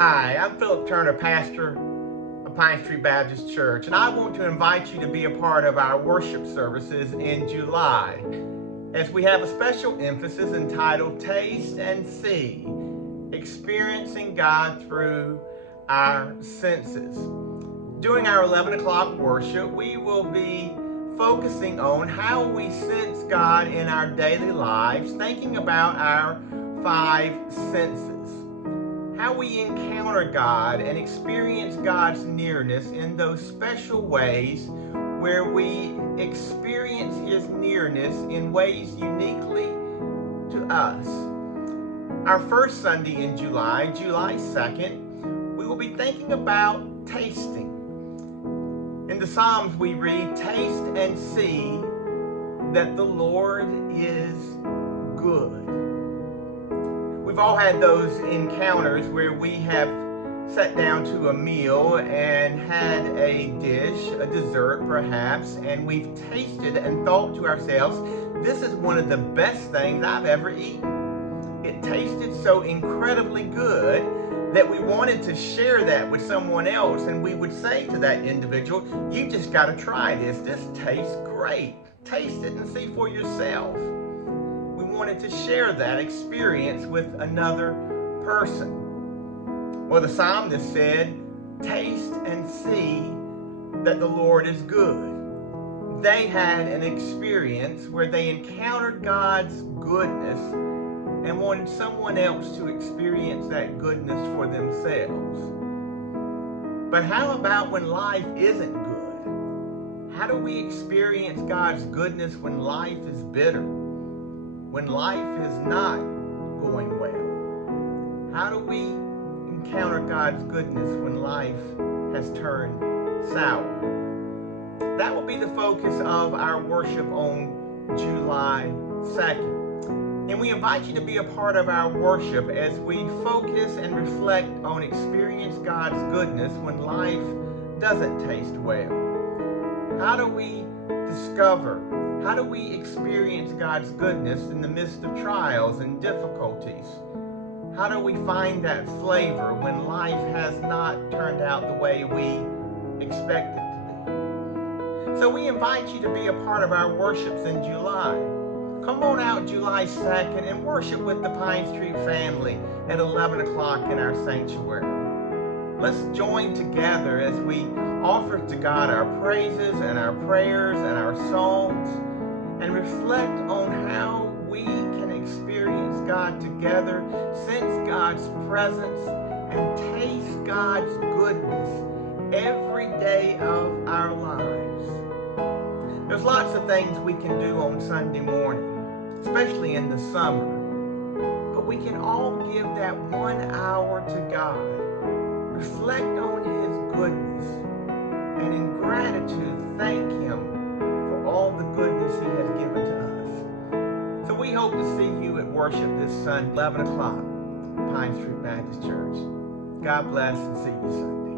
Hi, I'm Philip Turner, pastor of Pine Street Baptist Church, and I want to invite you to be a part of our worship services in July, as we have a special emphasis entitled Taste and See, Experiencing God Through Our Senses. During our 11 o'clock worship, we will be focusing on how we sense God in our daily lives, thinking about our five senses. How we encounter God and experience God's nearness in those special ways where we experience His nearness in ways uniquely to us. Our first Sunday in July, July 2nd, we will be thinking about tasting. In the Psalms we read, "Taste and see that the Lord is good." We've all had those encounters where we have sat down to a meal and had a dish, a dessert perhaps, and we've tasted and thought to ourselves, this is one of the best things I've ever eaten. It tasted so incredibly good that we wanted to share that with someone else, and we would say to that individual, you just got to try this. This tastes great. Taste it and see for yourself. We wanted to share that experience with another person. Well, the psalmist said, taste and see that the Lord is good. They had an experience where they encountered God's goodness and wanted someone else to experience that goodness for themselves. But how about when life isn't good? How do we experience God's goodness when life is bitter? When life is not going well? How do we encounter God's goodness when life has turned sour? That will be the focus of our worship on July 2nd. And we invite you to be a part of our worship as we focus and reflect on experience God's goodness when life doesn't taste well. How do we discover? How do we experience God's goodness in the midst of trials and difficulties? How do we find that flavor when life has not turned out the way we expect it to be? So we invite you to be a part of our worships in July. Come on out July 2nd and worship with the Pine Street family at 11 o'clock in our sanctuary. Let's join together as we offer to God our praises and our prayers and our songs, and reflect on how we can experience God together, sense God's presence, and taste God's goodness every day of our lives. There's lots of things we can do on Sunday morning, especially in the summer, but we can all give that 1 hour to God, reflect on His goodness, and in gratitude thank Him for all the goodness He has given to us. So we hope to see you at worship this Sunday, 11 o'clock, Pine Street Baptist Church. God bless and see you Sunday.